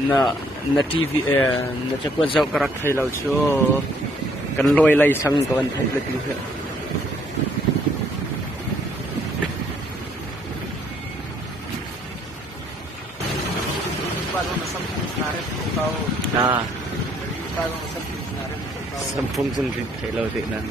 na TV na chakwa zau karak thai lau chu kan loi lai sang kan thai le tu sampung jeng thai lau de nan